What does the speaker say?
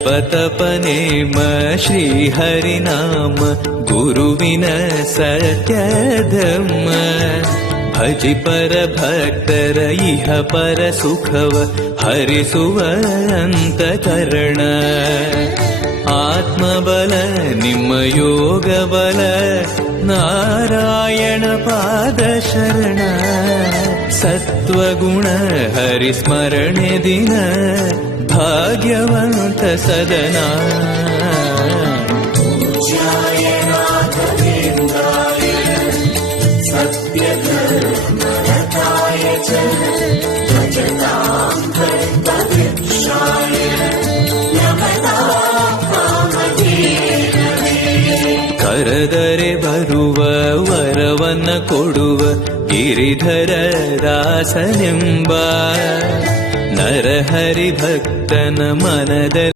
ಪತಪನೇಮ ಶ್ರೀಹರಿನಾಮ ಗುರುವಿನ ಸತ್ಯಧಮ್ಮ ಭಜಿ ಪರ ಭಕ್ತರ ಇಹ ಪರ ಸುಖವ ಹರಿಸುವ ಅಂತಃಕರಣ ಆತ್ಮಬಲ ನಿಮ್ಮ ಯೋಗ ಬಲ ನಾರಾಯಣ ಪಾದ ಶರಣ ಸತ್ವಗುಣ ಹರಿಸ್ಮರಣೆ ದಿನ ಭಾಗ್ಯವಂತ ಸದನ ಕರೆದರೆ ಬರುವ ವರವನ್ನ ಕೊಡುವ ಗಿರಿಧರ ದಾಸನೆಂಬ ನರಹರಿ ಭಕ್ತನ ಮನದ